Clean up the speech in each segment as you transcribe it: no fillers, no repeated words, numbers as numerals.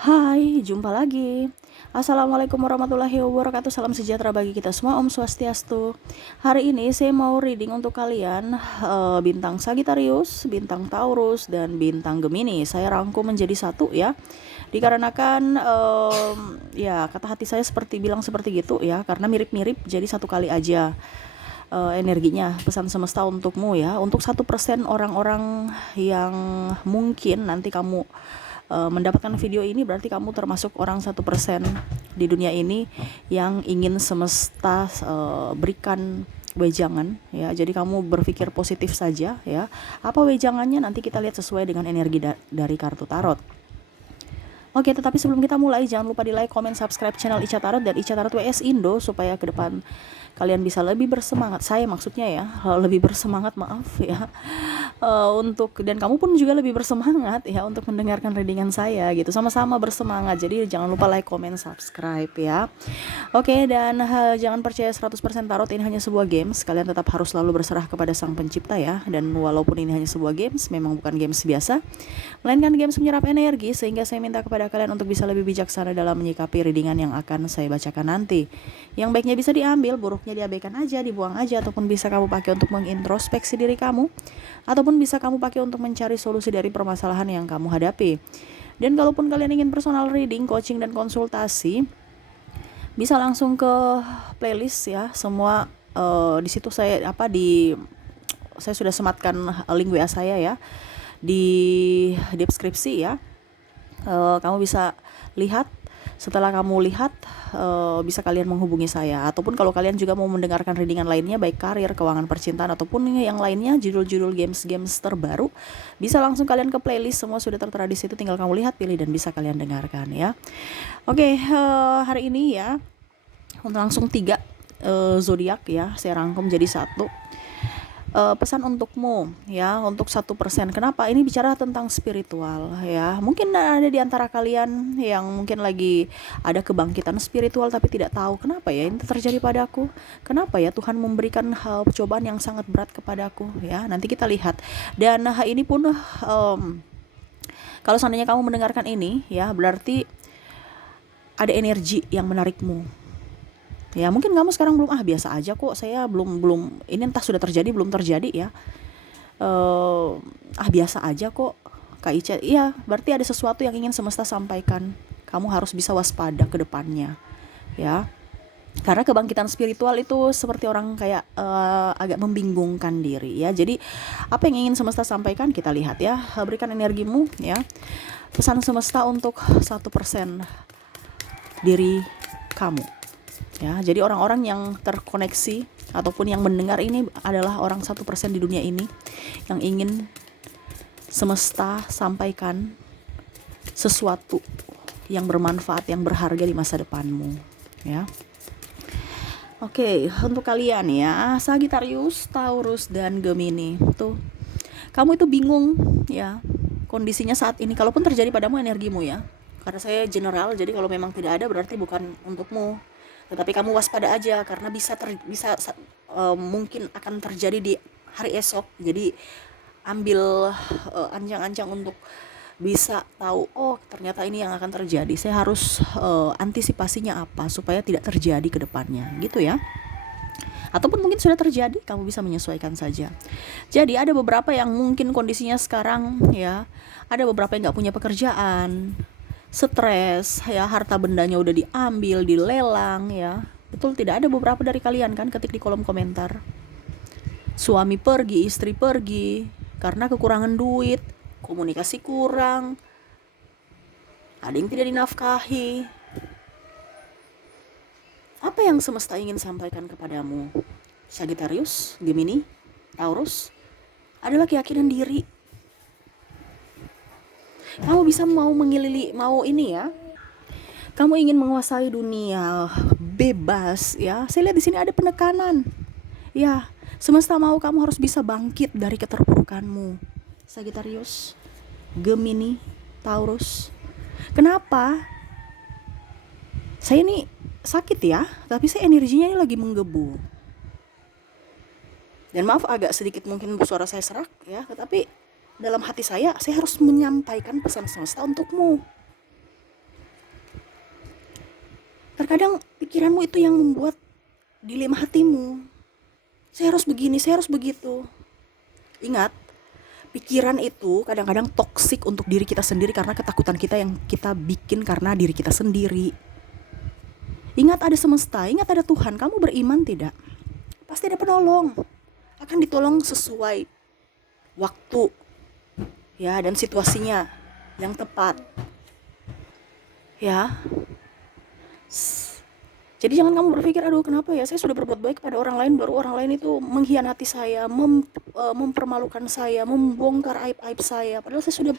Hai, jumpa lagi. Assalamualaikum warahmatullahi wabarakatuh. Salam sejahtera bagi kita semua. Om Swastiastu. Hari ini saya mau reading untuk kalian bintang Sagittarius, bintang Taurus, dan bintang Gemini. Saya rangkum menjadi satu ya. Dikarenakan ya kata hati saya seperti bilang seperti gitu ya, karena mirip-mirip jadi satu kali aja. Energinya pesan semesta untukmu ya, untuk 1% orang-orang yang mungkin nanti kamu mendapatkan video ini, berarti kamu termasuk orang 1% di dunia ini yang ingin semesta berikan wejangan ya. Jadi kamu berpikir positif saja ya. Apa wejangannya nanti kita lihat sesuai dengan energi dari kartu tarot. Oke, tetapi sebelum kita mulai, jangan lupa di like, comment, subscribe channel Ica Tarot dan Ica Tarot WS Indo supaya ke depan kalian bisa lebih bersemangat. Saya maksudnya ya, lebih bersemangat, maaf ya. Dan kamu pun juga lebih bersemangat ya untuk mendengarkan readingan saya gitu. Sama-sama bersemangat. Jadi jangan lupa like, comment, subscribe ya. Oke, dan jangan percaya 100% tarot ini hanya sebuah games. Kalian tetap harus selalu berserah kepada Sang Pencipta ya. Dan walaupun ini hanya sebuah games, memang bukan games biasa, melainkan games menyerap energi, sehingga saya minta kepada kalian untuk bisa lebih bijaksana dalam menyikapi readingan yang akan saya bacakan nanti. Yang baiknya bisa diambil, buruknya diabaikan aja, dibuang aja, ataupun bisa kamu pakai untuk mengintrospeksi diri kamu, ataupun bisa kamu pakai untuk mencari solusi dari permasalahan yang kamu hadapi. Dan kalaupun kalian ingin personal reading, coaching, dan konsultasi, bisa langsung ke playlist ya. Semua di situ saya sudah sematkan link WA saya ya di deskripsi ya. Kamu bisa lihat. Setelah kamu lihat, bisa kalian menghubungi saya. Ataupun kalau kalian juga mau mendengarkan readingan lainnya, baik karir, keuangan, percintaan, ataupun yang lainnya, judul-judul games-games terbaru, bisa langsung kalian ke playlist. Semua sudah tertera di situ, tinggal kamu lihat, pilih, dan bisa kalian dengarkan ya. Oke, hari ini ya, langsung 3 zodiak ya, saya rangkum jadi satu. Pesan untukmu ya, untuk 1%. Kenapa ini bicara tentang spiritual ya? Mungkin ada di antara kalian yang mungkin lagi ada kebangkitan spiritual tapi tidak tahu kenapa ya ini terjadi padaku, kenapa ya Tuhan memberikan cobaan yang sangat berat kepadaku ya. Nanti kita lihat. Dan ini pun kalau seandainya kamu mendengarkan ini ya, berarti ada energi yang menarikmu. Ya mungkin kamu sekarang belum, biasa aja kok, saya belum ini entah sudah terjadi belum terjadi ya. Biasa aja kok Kak Ica. Iya, berarti ada sesuatu yang ingin semesta sampaikan. Kamu harus bisa waspada ke depannya ya. Karena kebangkitan spiritual itu seperti orang kayak agak membingungkan diri ya. Jadi apa yang ingin semesta sampaikan, kita lihat ya. Berikan energimu ya. Pesan semesta untuk 1% diri kamu ya. Jadi orang-orang yang terkoneksi ataupun yang mendengar ini adalah orang 1% di dunia ini yang ingin semesta sampaikan sesuatu yang bermanfaat, yang berharga di masa depanmu ya. Oke, untuk kalian ya, Sagittarius, Taurus, dan Gemini, tuh kamu itu bingung ya kondisinya saat ini. Kalaupun terjadi padamu, energimu ya, karena saya general, jadi kalau memang tidak ada berarti bukan untukmu. Tetapi kamu waspada aja, karena mungkin akan terjadi di hari esok. Jadi ambil ancang-ancang untuk bisa tahu, oh ternyata ini yang akan terjadi, saya harus antisipasinya apa supaya tidak terjadi ke depannya gitu ya. Ataupun mungkin sudah terjadi, kamu bisa menyesuaikan saja. Jadi ada beberapa yang mungkin kondisinya sekarang ya, ada beberapa yang gak punya pekerjaan, stres ya, harta bendanya udah diambil, dilelang ya. Betul tidak? Ada beberapa dari kalian kan, ketik di kolom komentar. Suami pergi, istri pergi karena kekurangan duit, komunikasi kurang, ada yang tidak dinafkahi. Apa yang semesta ingin sampaikan kepadamu, Sagittarius, Gemini, Taurus, adalah keyakinan diri. Kamu bisa mau ini ya. Kamu ingin menguasai dunia, bebas ya. Saya lihat di sini ada penekanan. Ya, semesta mau kamu harus bisa bangkit dari keterpurukanmu. Sagittarius, Gemini, Taurus. Kenapa? Saya ini sakit ya, tapi saya energinya ini lagi menggebu. Dan maaf agak sedikit mungkin suara saya serak ya, tetapi dalam hati saya harus menyampaikan pesan semesta untukmu. Terkadang pikiranmu itu yang membuat dilema hatimu. Saya harus begini, saya harus begitu. Ingat, pikiran itu kadang-kadang toksik untuk diri kita sendiri karena ketakutan kita yang kita bikin karena diri kita sendiri. Ingat ada semesta, ingat ada Tuhan. Kamu beriman tidak? Pasti ada penolong. Akan ditolong sesuai waktu ya dan situasinya yang tepat. Ya. Jadi jangan kamu berpikir, aduh kenapa ya saya sudah berbuat baik pada orang lain, baru orang lain itu mengkhianati saya, mempermalukan saya, membongkar aib-aib saya. Padahal saya sudah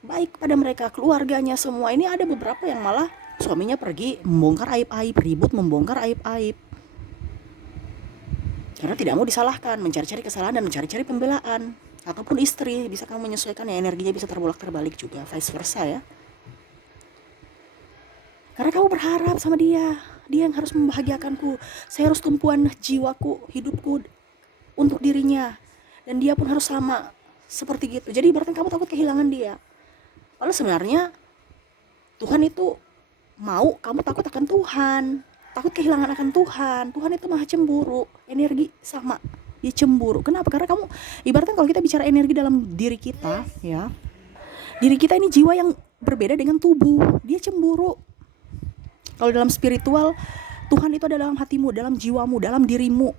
baik pada mereka, keluarganya semua. Ini ada beberapa yang malah suaminya pergi membongkar aib-aib, ribut membongkar aib-aib. Karena tidak mau disalahkan, mencari-cari kesalahan dan mencari-cari pembelaan. Ataupun istri, bisa kamu menyesuaikan ya, energinya bisa terbolak-terbalik juga, vice versa ya. Karena kamu berharap sama dia yang harus membahagiakanku. Saya harus tumpuan jiwaku, hidupku untuk dirinya. Dan dia pun harus sama seperti gitu. Jadi berarti kamu takut kehilangan dia. Padahal sebenarnya Tuhan itu mau kamu takut akan Tuhan. Takut kehilangan akan Tuhan. Tuhan itu maha cemburu. Energi sama. Dia cemburu. Kenapa? Karena kamu, ibaratnya kalau kita bicara energi dalam diri kita, ya. Diri kita ini jiwa yang berbeda dengan tubuh. Dia cemburu. Kalau dalam spiritual, Tuhan itu ada dalam hatimu, dalam jiwamu, dalam dirimu.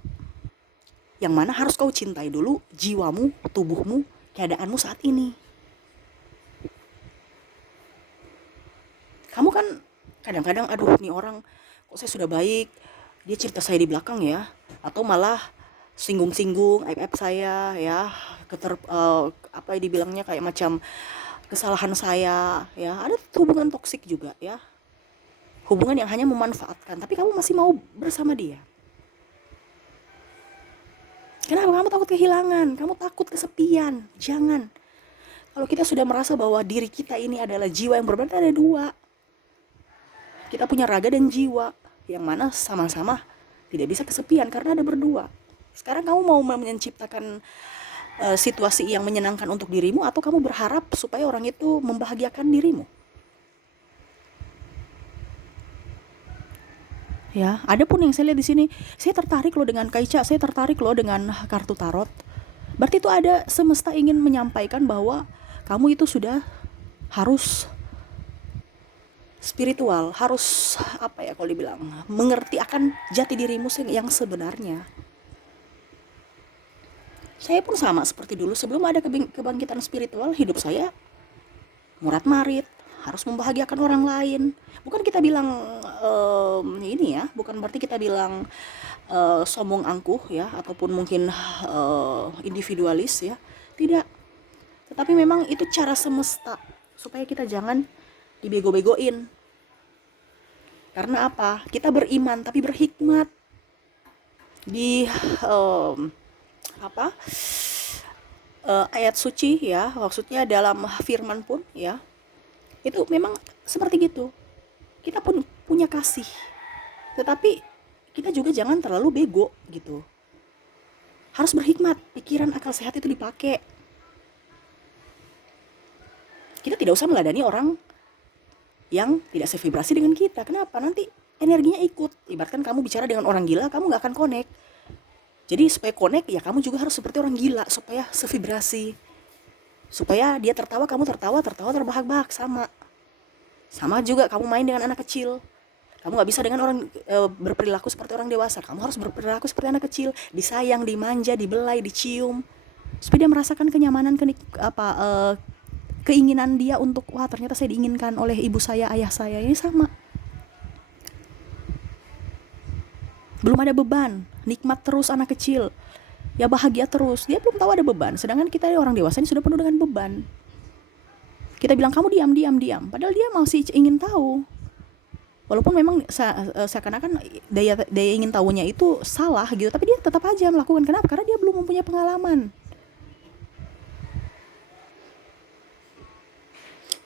Yang mana harus kau cintai dulu jiwamu, tubuhmu, keadaanmu saat ini. Kamu kan kadang-kadang, aduh nih orang kok saya sudah baik, dia cerita saya di belakang ya. Atau malah singgung-singgung aib-aib saya ya. Apa dibilangnya kayak macam kesalahan saya ya. Ada hubungan toksik juga ya. Hubungan yang hanya memanfaatkan, tapi kamu masih mau bersama dia. Kenapa? Kamu takut kehilangan, kamu takut kesepian. Jangan. Kalau kita sudah merasa bahwa diri kita ini adalah jiwa yang berbeda, ada dua. Kita punya raga dan jiwa, yang mana sama-sama tidak bisa kesepian karena ada berdua. Sekarang kamu mau menciptakan situasi yang menyenangkan untuk dirimu, atau kamu berharap supaya orang itu membahagiakan dirimu? Ya, ada pun yang saya lihat di sini, saya tertarik loh dengan Kaica, saya tertarik loh dengan kartu tarot. Berarti itu ada semesta ingin menyampaikan bahwa kamu itu sudah harus spiritual, harus apa ya kalau dibilang, mengerti akan jati dirimu yang sebenarnya. Saya pun sama seperti dulu, sebelum ada kebangkitan spiritual, hidup saya murat-marit, harus membahagiakan orang lain. Bukan kita bilang ini ya, bukan berarti kita bilang sombong angkuh ya, ataupun mungkin individualis ya. Tidak. Tetapi memang itu cara semesta supaya kita jangan dibego-begoin. Karena apa? Kita beriman tapi berhikmat. Di ayat suci ya, maksudnya dalam firman pun ya, itu memang seperti gitu. Kita pun punya kasih, tetapi kita juga jangan terlalu bego gitu. Harus berhikmat, pikiran, akal sehat itu dipakai. Kita tidak usah meladani orang yang tidak sevibrasi dengan kita. Kenapa? Nanti energinya ikut. Ibaratkan kamu bicara dengan orang gila, kamu gak akan connect. Jadi supaya connect ya kamu juga harus seperti orang gila, supaya sevibrasi. Supaya dia tertawa, kamu tertawa terbahak-bahak. Sama juga kamu main dengan anak kecil. Kamu gak bisa dengan orang berperilaku seperti orang dewasa. Kamu harus berperilaku seperti anak kecil. Disayang, dimanja, dibelai, dicium. Supaya dia merasakan kenyamanan, keinginan dia untuk, wah ternyata saya diinginkan oleh ibu saya, ayah saya. Ini sama. Belum ada beban, nikmat terus anak kecil. Ya bahagia terus, dia belum tahu ada beban. Sedangkan kita orang dewasa ini sudah penuh dengan beban. Kita bilang kamu diam, padahal dia masih ingin tahu. Walaupun memang seakan-akan daya ingin tahunya itu salah gitu, tapi dia tetap aja melakukan. Kenapa? Karena dia belum mempunyai pengalaman.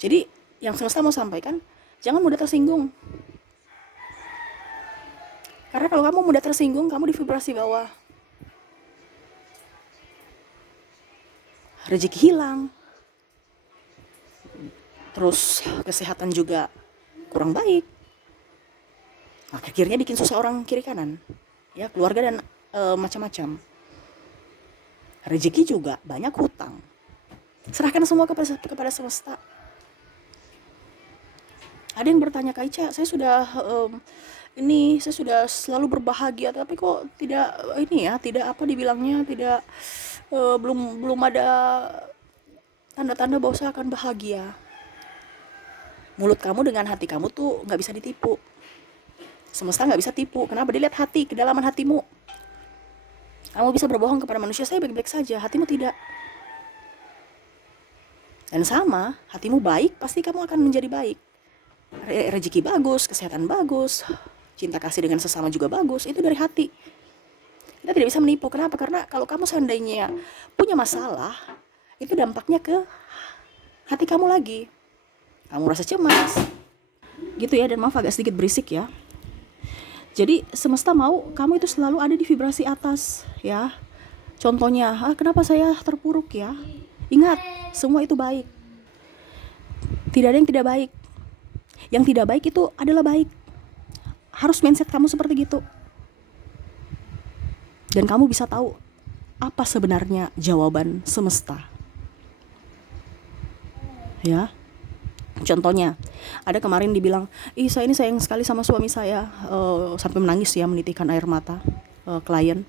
Jadi yang semesta mau sampaikan, jangan mudah tersinggung. Karena kalau kamu mudah tersinggung, kamu di vibrasi bawah. Rezeki hilang. Terus kesehatan juga kurang baik. Akhirnya bikin susah orang kiri kanan, ya keluarga dan macam-macam. Rezeki juga banyak hutang. Serahkan semua kepada semesta. Ada yang bertanya, Kak Ica, saya sudah selalu berbahagia, tapi kok tidak ini ya, tidak apa dibilangnya, tidak belum ada tanda-tanda bahwa saya akan bahagia. Mulut kamu dengan hati kamu tuh nggak bisa ditipu. Semesta nggak bisa tipu. Kenapa? Dilihat hati, kedalaman hatimu. Kamu bisa berbohong kepada manusia, saya baik-baik saja, hatimu tidak. Dan sama, hatimu baik, pasti kamu akan menjadi baik. Rezeki bagus, kesehatan bagus, cinta kasih dengan sesama juga bagus, itu dari hati. Kita tidak bisa menipu. Kenapa? Karena kalau kamu seandainya punya masalah, itu dampaknya ke hati kamu lagi. Kamu rasa cemas, gitu ya. Dan maaf agak sedikit berisik ya. Jadi semesta mau kamu itu selalu ada di vibrasi atas ya. Contohnya, kenapa saya terpuruk ya? Ingat, semua itu baik. Tidak ada yang tidak baik. Yang tidak baik itu adalah baik. Harus mindset kamu seperti gitu. Dan kamu bisa tahu apa sebenarnya jawaban semesta. Ya. Contohnya, ada kemarin dibilang, saya ini sayang sekali sama suami saya, sampai menangis ya, menitikkan air mata klien.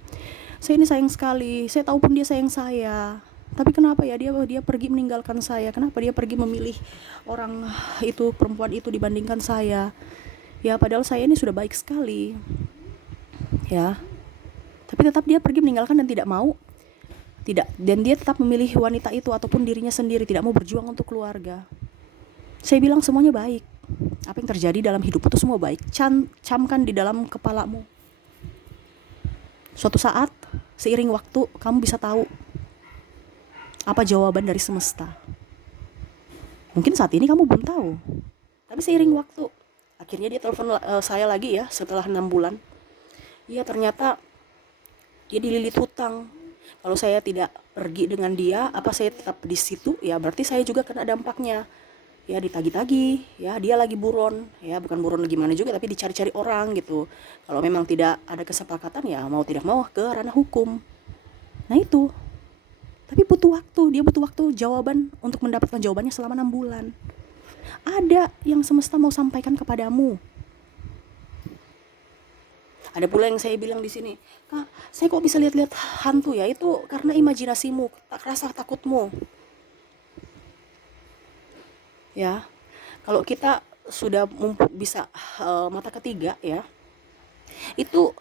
Saya ini sayang sekali, saya tahu pun dia sayang saya, tapi kenapa ya dia pergi meninggalkan saya? Kenapa dia pergi memilih orang itu, perempuan itu dibandingkan saya? Ya padahal saya ini sudah baik sekali, ya. Tapi tetap dia pergi meninggalkan dan tidak mau, dan dia tetap memilih wanita itu ataupun dirinya sendiri, tidak mau berjuang untuk keluarga. Saya bilang semuanya baik. Apa yang terjadi dalam hidupmu itu semua baik. Camkan di dalam kepalamu. Suatu saat, seiring waktu, kamu bisa tahu apa jawaban dari semesta. Mungkin saat ini kamu belum tahu. Tapi seiring waktu, akhirnya dia telepon saya lagi ya setelah 6 bulan. Iya, ternyata dia dililit hutang. Kalau saya tidak pergi dengan dia, saya tetap di situ, ya berarti saya juga kena dampaknya. Ya ditagi-tagi, ya dia lagi buron, ya bukan buron gimana juga, tapi dicari-cari orang gitu. Kalau memang tidak ada kesepakatan, ya mau tidak mau ke ranah hukum. Nah itu. Tapi dia butuh waktu jawaban untuk mendapatkan jawabannya selama 6 bulan. Ada yang semesta mau sampaikan kepadamu. Ada pula yang saya bilang di sini, Kak, saya kok bisa lihat-lihat hantu ya? Itu karena imajinasimu, rasa takutmu. Ya, kalau kita sudah bisa mata ketiga ya, itu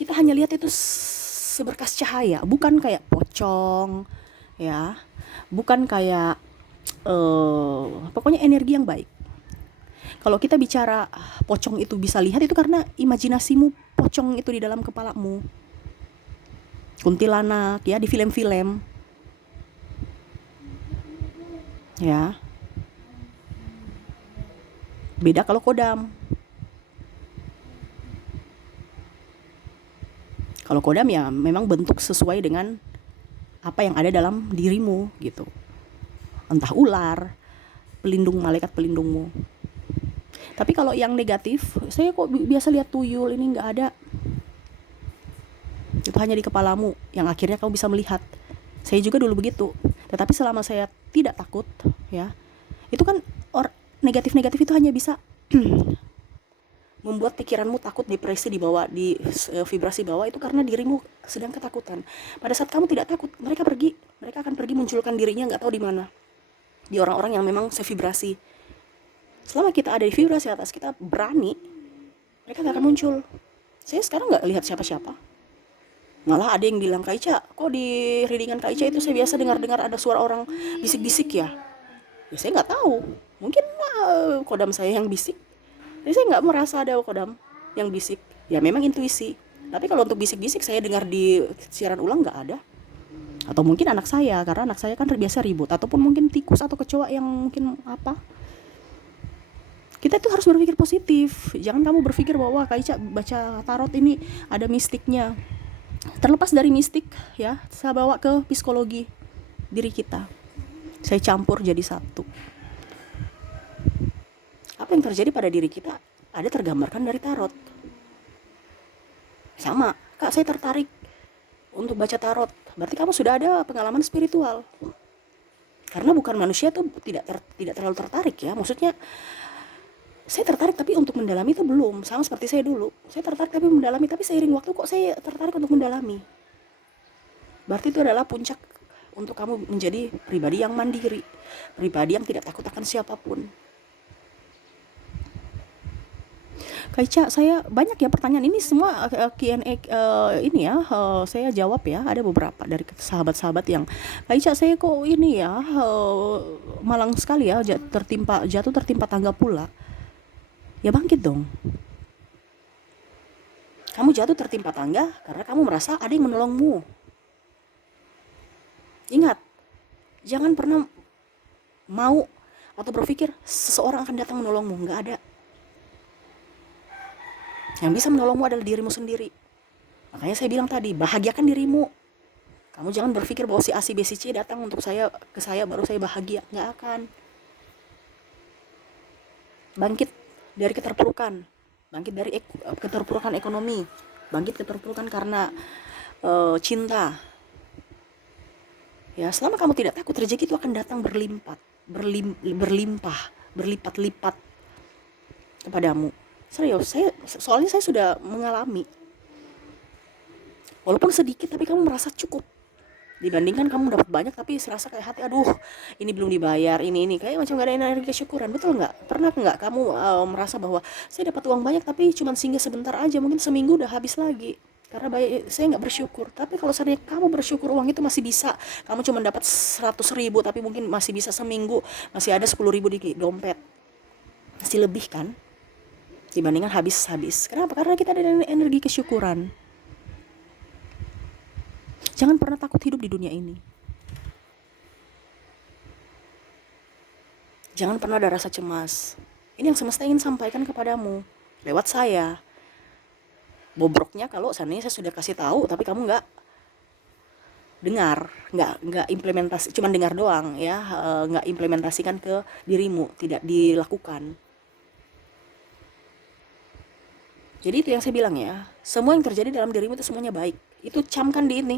kita hanya lihat itu seberkas cahaya, bukan kayak pocong ya, bukan kayak pokoknya energi yang baik. Kalau kita bicara pocong itu bisa lihat, itu karena imajinasimu pocong itu di dalam kepalamu, kuntilanak ya, di film-film ya. Beda kalau kodam. Kalau kodam ya memang bentuk sesuai dengan apa yang ada dalam dirimu gitu. Entah ular, malaikat pelindungmu. Tapi kalau yang negatif, saya kok biasa lihat tuyul, ini nggak ada. Itu hanya di kepalamu yang akhirnya kamu bisa melihat. Saya juga dulu begitu. Tetapi selama saya tidak takut ya, itu kan negatif-negatif itu hanya bisa membuat pikiranmu takut, depresi di vibrasi bawah, itu karena dirimu sedang ketakutan. Pada saat kamu tidak takut, mereka akan pergi munculkan dirinya nggak tahu di mana, di orang-orang yang memang sevibrasi. Selama kita ada di vibrasi atas, kita berani, mereka gak akan muncul. Saya sekarang nggak lihat siapa-siapa. Malah ada yang bilang, Kak Ica, kok di readingan Kak Ica itu saya biasa dengar ada suara orang bisik-bisik ya? Ya saya nggak tahu, mungkin kodam saya yang bisik. Jadi saya nggak merasa ada kodam yang bisik. Ya memang intuisi. Tapi kalau untuk bisik-bisik saya dengar di siaran ulang nggak ada. Atau mungkin anak saya, karena anak saya kan terbiasa ribut. Ataupun mungkin tikus atau kecoa yang mungkin apa. Kita itu harus berpikir positif. Jangan kamu berpikir bahwa Kak Ica baca tarot ini ada mistiknya. Terlepas dari mistik ya, saya bawa ke psikologi diri kita. Saya campur jadi satu. Apa yang terjadi pada diri kita ada tergambarkan dari tarot. Sama, Kak, saya tertarik untuk baca tarot. Berarti kamu sudah ada pengalaman spiritual. Karena bukan manusia tuh tidak terlalu tertarik ya. Maksudnya saya tertarik tapi untuk mendalami itu belum. Sama seperti saya dulu. Saya tertarik tapi mendalami, tapi seiring waktu kok saya tertarik untuk mendalami. Berarti itu adalah puncak untuk kamu menjadi pribadi yang mandiri, pribadi yang tidak takut akan siapapun. Kak Ica, saya banyak ya pertanyaan ini semua Q&A ini ya, saya jawab ya. Ada beberapa dari sahabat-sahabat yang Kak Ica, saya kok ini ya malang sekali ya, jatuh tertimpa tangga pula. Ya bangkit dong. Kamu jatuh tertimpa tangga karena kamu merasa ada yang menolongmu. Ingat, jangan pernah mau atau berpikir seseorang akan datang menolongmu. Nggak ada. Yang bisa menolongmu adalah dirimu sendiri. Makanya saya bilang tadi, bahagiakan dirimu. Kamu jangan berpikir bahwa si A, si B, si C datang untuk ke saya baru saya bahagia. Nggak akan. Bangkit dari keterpurukan. Bangkit dari keterpurukan ekonomi. Bangkit keterpurukan karena cinta. Ya, selama kamu tidak takut, rezeki itu akan datang berlimpah, berlipat-lipat kepadamu. Serius, soalnya saya sudah mengalami. Walaupun sedikit, tapi kamu merasa cukup. Dibandingkan kamu dapat banyak, tapi serasa kayak hati, aduh, ini belum dibayar, ini kayak macam gak ada energi kesyukuran. Betul nggak? Pernah nggak kamu merasa bahwa saya dapat uang banyak, tapi cuma singgah sebentar aja, mungkin seminggu udah habis lagi. Karena saya nggak bersyukur. Tapi kalau seandainya kamu bersyukur, uang itu masih bisa. Kamu cuma dapat 100.000, tapi mungkin masih bisa seminggu, masih ada 10.000 di dompet. Masih lebih kan? Dibandingkan habis-habis. Kenapa? Karena kita ada energi kesyukuran. Jangan pernah takut hidup di dunia ini. Jangan pernah ada rasa cemas. Ini yang semesta ingin sampaikan kepadamu lewat saya. Bobroknya kalau seandainya saya sudah kasih tahu tapi kamu nggak dengar, nggak implementasi, cuman dengar doang ya, nggak implementasikan ke dirimu, tidak dilakukan. Jadi itu yang saya bilang ya, semua yang terjadi dalam dirimu itu semuanya baik. Itu camkan di ini.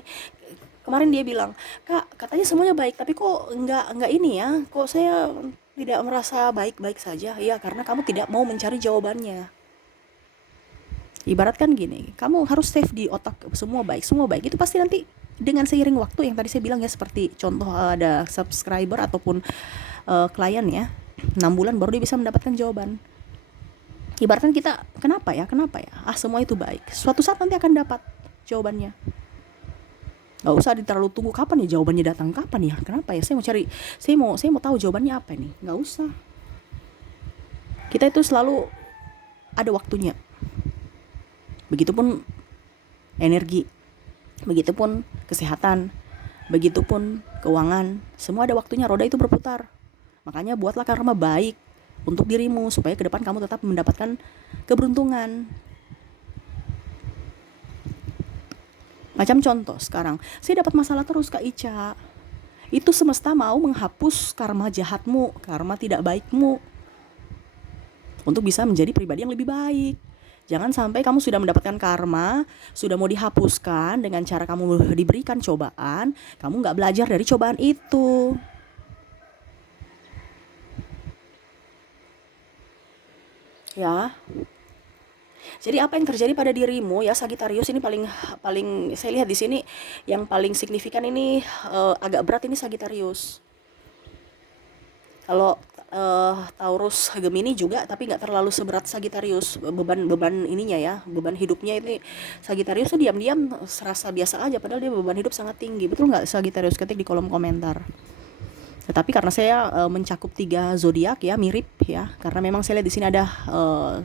Kemarin dia bilang, Kak, katanya semuanya baik, tapi kok nggak ini ya, kok saya tidak merasa baik-baik saja. Ya, karena kamu tidak mau mencari jawabannya. Ibaratkan gini, kamu harus save di otak semua baik, itu pasti nanti dengan seiring waktu yang tadi saya bilang ya, seperti contoh ada subscriber ataupun klien ya, 6 bulan baru dia bisa mendapatkan jawaban. Ibaratkan kita, kenapa ya, semua itu baik, suatu saat nanti akan dapat jawabannya. Gak usah terlalu tunggu kapan ya jawabannya datang, kapan ya, kenapa ya, saya mau tahu jawabannya apa nih. Gak usah, kita itu selalu ada waktunya. Begitupun energi, begitupun kesehatan, begitupun keuangan, semua ada waktunya, roda itu berputar. Makanya buatlah karma baik untuk dirimu supaya ke depan kamu tetap mendapatkan keberuntungan. Macam contoh sekarang, saya dapat masalah terus Kak Ica. Itu semesta mau menghapus karma jahatmu, karma tidak baikmu, untuk bisa menjadi pribadi yang lebih baik. Jangan sampai kamu sudah mendapatkan karma, sudah mau dihapuskan dengan cara kamu diberikan cobaan, kamu nggak belajar dari cobaan itu. Ya. Jadi apa yang terjadi pada dirimu ya Sagitarius, ini paling paling saya lihat di sini yang paling signifikan ini, agak berat ini Sagitarius. Kalau Taurus Gemini juga, tapi nggak terlalu seberat Sagitarius. Beban ininya ya, beban hidupnya ini Sagitarius tuh diam-diam serasa biasa aja, padahal dia beban hidup sangat tinggi. Betul nggak Sagitarius? Ketik di kolom komentar. Tetapi karena saya mencakup 3 zodiak ya, mirip ya. Karena memang saya lihat di sini ada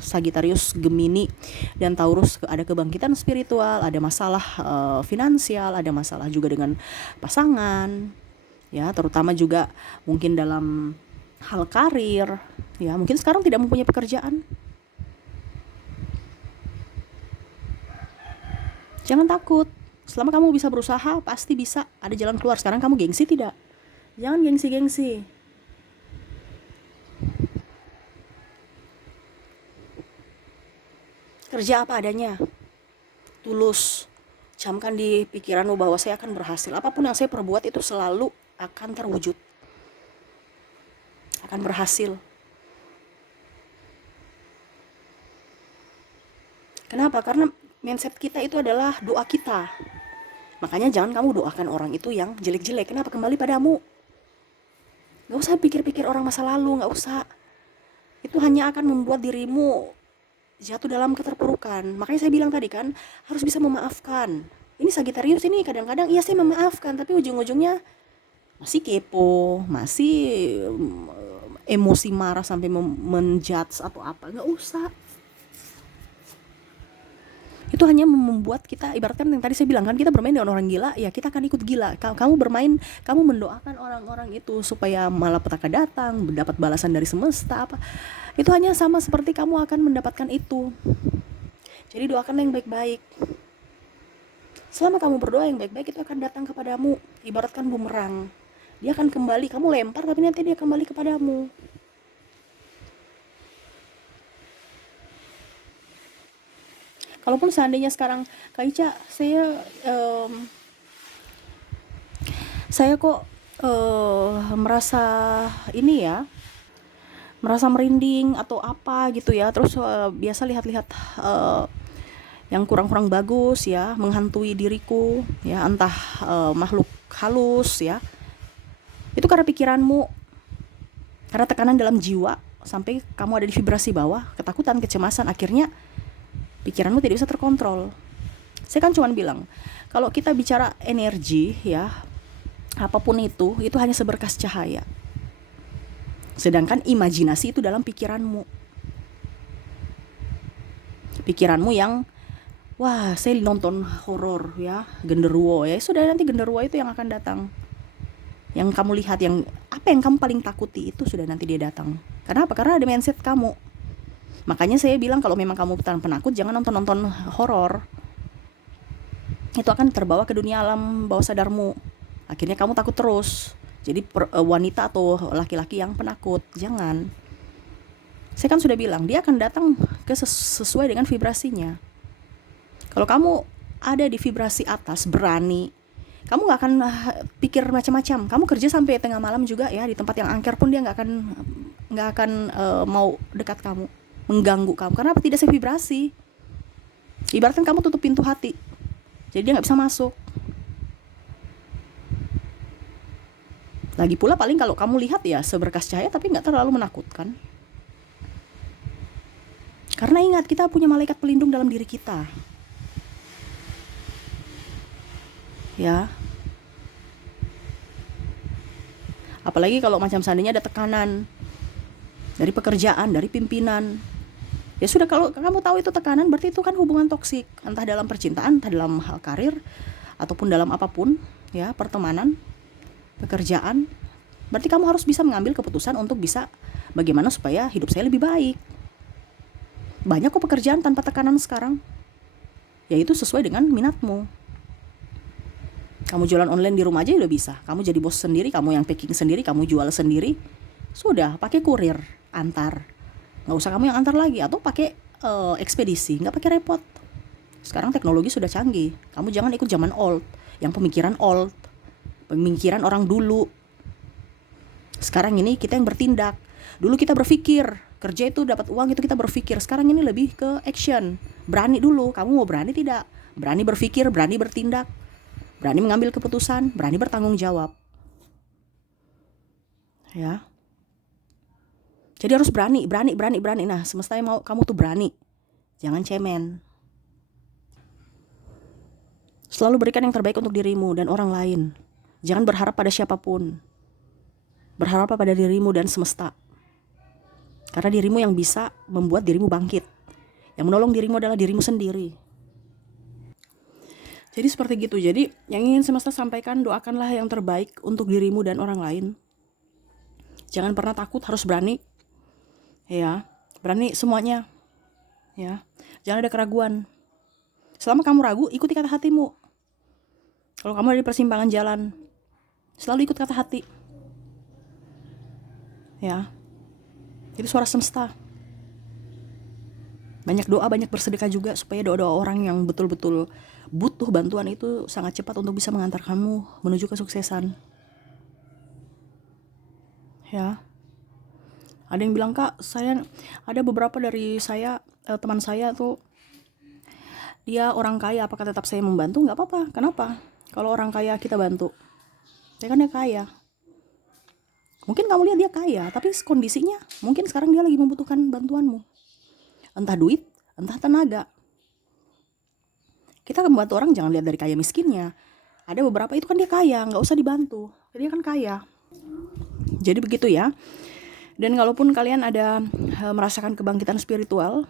Sagittarius, Gemini, dan Taurus, ada kebangkitan spiritual, ada masalah finansial, ada masalah juga dengan pasangan, ya, terutama juga mungkin dalam hal karir, ya, mungkin sekarang tidak mempunyai pekerjaan. Jangan takut. Selama kamu bisa berusaha, pasti bisa ada jalan keluar. Sekarang kamu gengsi tidak? Jangan gengsi-gengsi. Kerja apa adanya. tulus. Camkan di pikiranmu bahwa saya akan berhasil. Apapun yang saya perbuat itu selalu akan terwujud, akan berhasil. Kenapa? Karena mindset kita itu adalah doa kita. Makanya jangan kamu doakan orang itu yang jelek-jelek. Kenapa? Kembali padamu. Gak usah pikir-pikir orang masa lalu, gak usah. Itu hanya akan membuat dirimu jatuh dalam keterpurukan. Makanya saya bilang tadi kan, harus bisa memaafkan. Ini Sagitarius ini kadang-kadang iya saya memaafkan, tapi ujung-ujungnya masih kepo, masih emosi marah sampai menjudge atau apa. Nggak usah. Itu hanya membuat kita, ibaratkan yang tadi saya bilang kan, kita bermain dengan orang gila, ya kita akan ikut gila. Kamu bermain, kamu mendoakan orang-orang itu supaya malapetaka datang, mendapat balasan dari semesta apa. Itu hanya sama seperti kamu akan mendapatkan itu. Jadi doakan yang baik-baik. Selama kamu berdoa yang baik-baik, itu akan datang kepadamu. Ibaratkan bumerang. Dia akan kembali, kamu lempar tapi nanti dia kembali kepadamu. Kalaupun seandainya sekarang Kak Ica, saya kok merasa ini ya, merasa merinding atau apa gitu ya, terus biasa lihat-lihat yang kurang-kurang bagus ya, menghantui diriku ya, entah makhluk halus ya, itu karena pikiranmu, karena tekanan dalam jiwa sampai kamu ada di vibrasi bawah, ketakutan, kecemasan, akhirnya pikiranmu tidak bisa terkontrol. Saya kan cuma bilang, kalau kita bicara energi ya, apapun itu hanya seberkas cahaya. Sedangkan imajinasi itu dalam pikiranmu. Pikiranmu yang, wah saya nonton horor ya, genderuwo ya, sudah nanti genderuwo itu yang akan datang. Yang kamu lihat, yang apa yang kamu paling takuti itu sudah nanti dia datang. Karena apa? Karena ada mindset kamu. Makanya saya bilang kalau memang kamu penakut, jangan nonton-nonton horor. Itu akan terbawa ke dunia alam bawah sadarmu. Akhirnya kamu takut terus. Jadi wanita atau laki-laki yang penakut, jangan. Saya kan sudah bilang, dia akan datang sesuai dengan vibrasinya. Kalau kamu ada di vibrasi atas, berani, kamu gak akan pikir macam-macam. Kamu kerja sampai tengah malam juga ya, di tempat yang angker pun dia gak akan mau dekat kamu, mengganggu kamu. Karena apa? Tidak sevibrasi. Ibaratkan kamu tutup pintu hati, jadi dia gak bisa masuk. Lagi pula paling kalau kamu lihat ya seberkas cahaya, tapi gak terlalu menakutkan. Karena ingat, kita punya malaikat pelindung dalam diri kita. Ya. Apalagi kalau macam seandainya ada tekanan dari pekerjaan, dari pimpinan. Ya sudah, kalau kamu tahu itu tekanan, berarti itu kan hubungan toksik, entah dalam percintaan, entah dalam hal karir, ataupun dalam apapun ya, pertemanan, pekerjaan. Berarti kamu harus bisa mengambil keputusan untuk bisa bagaimana supaya hidup saya lebih baik. Banyak kok pekerjaan tanpa tekanan sekarang, yaitu sesuai dengan minatmu. Kamu jualan online di rumah aja udah bisa. Kamu jadi bos sendiri, kamu yang packing sendiri, kamu jual sendiri. Sudah, pakai kurir, antar. Nggak usah kamu yang antar lagi, atau pakai ekspedisi, nggak pakai repot. Sekarang teknologi sudah canggih. Kamu jangan ikut zaman old, yang pemikiran old, pemikiran orang dulu. Sekarang ini kita yang bertindak. Dulu kita berpikir, kerja itu dapat uang, itu kita berpikir. Sekarang ini lebih ke action. Berani dulu, kamu mau berani tidak? Berani berpikir, berani bertindak, berani mengambil keputusan, berani bertanggung jawab. Ya. Jadi harus berani. Nah, semestanya mau kamu tuh berani. Jangan cemen. Selalu berikan yang terbaik untuk dirimu dan orang lain. Jangan berharap pada siapapun. Berharap pada dirimu dan semesta. Karena dirimu yang bisa membuat dirimu bangkit. Yang menolong dirimu adalah dirimu sendiri. Jadi seperti gitu. Jadi yang ingin semesta sampaikan, doakanlah yang terbaik untuk dirimu dan orang lain. Jangan pernah takut, harus berani. Ya, berani semuanya. Ya, jangan ada keraguan. Selama kamu ragu, ikuti kata hatimu. Kalau kamu ada di persimpangan jalan, selalu ikut kata hati. Ya, itu suara semesta. Banyak doa, banyak bersedekah juga supaya doa-doa orang yang betul-betul butuh bantuan itu sangat cepat untuk bisa mengantar kamu menuju kesuksesan. Ya, ada yang bilang, Kak, saya ada beberapa dari saya teman saya tuh dia orang kaya, apakah tetap saya membantu? Nggak apa-apa. Kenapa? Kalau orang kaya kita bantu, ya kan dia kaya. Mungkin kamu lihat dia kaya, tapi kondisinya mungkin sekarang dia lagi membutuhkan bantuanmu. Entah duit, entah tenaga. Kita membantu orang jangan lihat dari kaya miskinnya. Ada beberapa itu kan dia kaya, nggak usah dibantu. Dia kan kaya. Jadi begitu ya. Dan kalaupun kalian ada merasakan kebangkitan spiritual,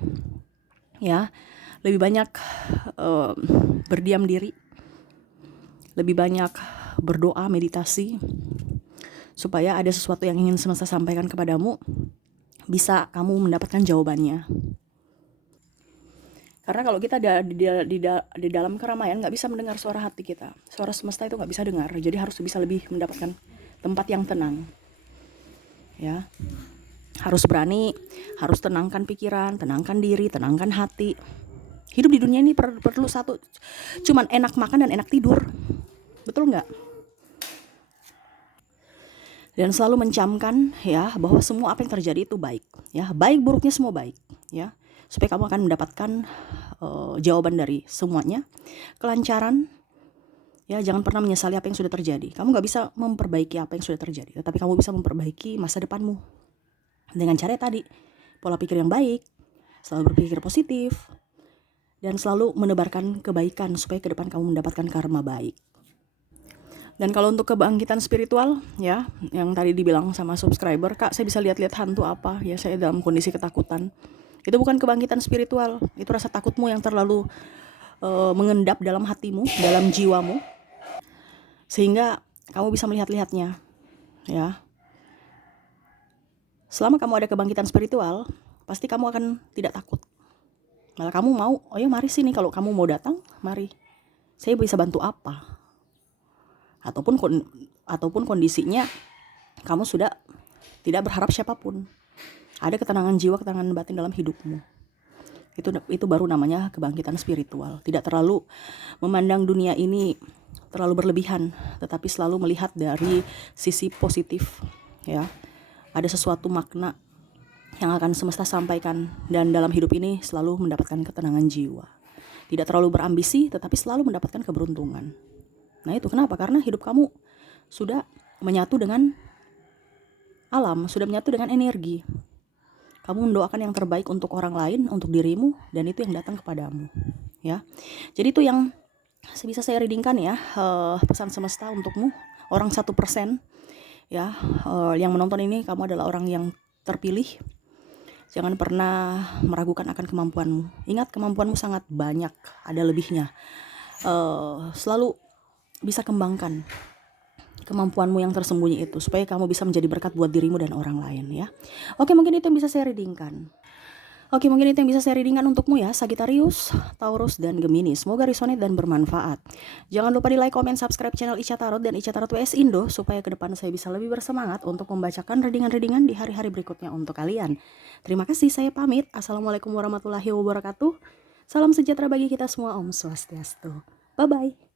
ya, lebih banyak berdiam diri, lebih banyak berdoa, meditasi, supaya ada sesuatu yang ingin semesta sampaikan kepadamu, bisa kamu mendapatkan jawabannya. Karena kalau kita di dalam keramaian nggak bisa mendengar suara hati kita, suara semesta itu nggak bisa dengar. Jadi harus bisa lebih mendapatkan tempat yang tenang, ya. Harus berani, harus tenangkan pikiran, tenangkan diri, tenangkan hati. Hidup di dunia ini perlu satu, cuman enak makan dan enak tidur, betul nggak? Dan selalu mencamkan ya bahwa semua apa yang terjadi itu baik, ya, baik buruknya semua baik, ya, supaya kamu akan mendapatkan jawaban dari semuanya, kelancaran, ya. Jangan pernah menyesali apa yang sudah terjadi. Kamu nggak bisa memperbaiki apa yang sudah terjadi, tetapi kamu bisa memperbaiki masa depanmu dengan cara tadi, pola pikir yang baik, selalu berpikir positif, dan selalu menebarkan kebaikan supaya ke depan kamu mendapatkan karma baik. Dan kalau untuk kebangkitan spiritual, ya, yang tadi dibilang sama subscriber, Kak, saya bisa lihat-lihat hantu apa, ya, saya dalam kondisi ketakutan. Itu bukan kebangkitan spiritual, itu rasa takutmu yang terlalu mengendap dalam hatimu, dalam jiwamu, sehingga kamu bisa melihat-lihatnya, ya. Selama kamu ada kebangkitan spiritual, pasti kamu akan tidak takut. Malah kamu mau, oh ya mari sini, kalau kamu mau datang, mari. Saya bisa bantu apa? Ataupun kondisinya kamu sudah tidak berharap siapapun. Ada ketenangan jiwa, ketenangan batin dalam hidupmu. Itu baru namanya kebangkitan spiritual. Tidak terlalu memandang dunia ini terlalu berlebihan, tetapi selalu melihat dari sisi positif, ya. Ada sesuatu makna yang akan semesta sampaikan, dan dalam hidup ini selalu mendapatkan ketenangan jiwa. Tidak terlalu berambisi, tetapi selalu mendapatkan keberuntungan. Nah itu kenapa? Karena hidup kamu sudah menyatu dengan alam, sudah menyatu dengan energi. Kamu mendoakan yang terbaik untuk orang lain, untuk dirimu, dan itu yang datang kepadamu, ya. Jadi itu yang bisa saya readingkan, ya, pesan semesta untukmu, orang 1%, ya, yang menonton ini kamu adalah orang yang terpilih. Jangan pernah meragukan akan kemampuanmu. Ingat, kemampuanmu sangat banyak, ada lebihnya. Selalu bisa kembangkan kemampuanmu yang tersembunyi itu, supaya kamu bisa menjadi berkat buat dirimu dan orang lain, ya. Oke, mungkin itu yang bisa saya readingkan. Untukmu, ya, Sagittarius, Taurus, dan Gemini. Semoga resonate dan bermanfaat. Jangan lupa di like, comment, subscribe channel Ica Tarot dan Ica Tarot WS Indo, supaya ke depan saya bisa lebih bersemangat untuk membacakan readingan-readingan di hari-hari berikutnya untuk kalian. Terima kasih, saya pamit. Assalamualaikum warahmatullahi wabarakatuh. Salam sejahtera bagi kita semua. Om Swastiastu. Bye-bye.